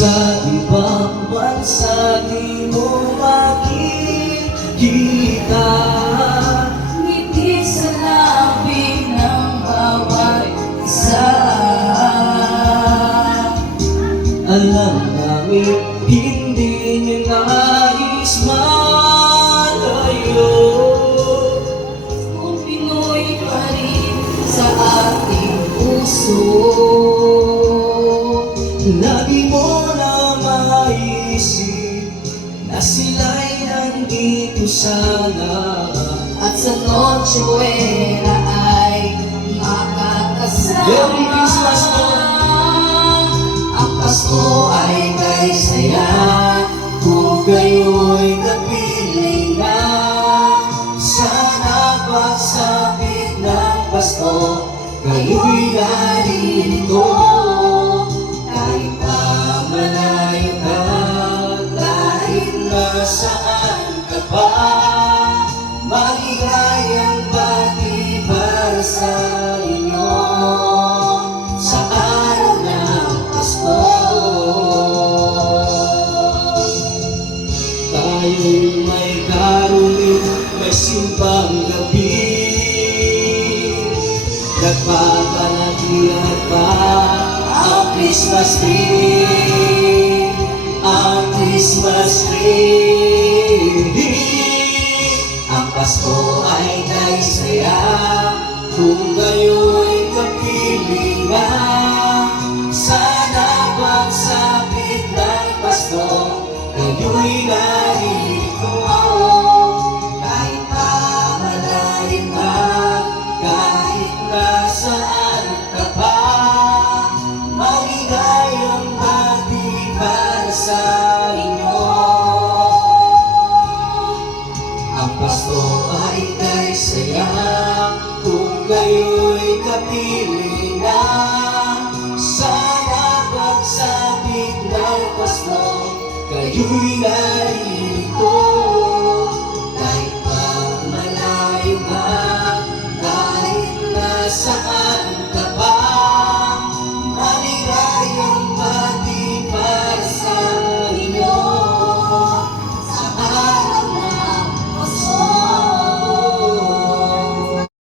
Sa ibang bansa di mo makikita ngiti sa labi ng bawat isa. Alam namin hindi niya nais malayo, Kung Pinoy pa rin sa ating puso. lagi mo na maisip na sila'y nandito sana, At sa Noche Buena ay makakasama. Merry Christmas po! Ang Pasko ay kay saya Kung kayo'y kapiling na, sana pagsapit ng Pasko kayo'y narito. Kahit pa malayo ka, kahit nasaan ka pa, maligayang bati para sa inyo sa araw ng Pasko. Tayo'y may karunin, may simbang gabi, nagpapalagyan pa ang Christmas tree, ang Christmas tree. Ang Pasko ay kay saya kung kayo'y kapilingan. Sana pagsapit ng Pasko kayo'y narito. Kahit pa malalim ka, kahit nasaan ka pa, maligayang bati para sa inyo. Ang Pasko ay kay saya kung kayo'y kapilingan. Sana pagsapit ng Pasko kayo'y narito.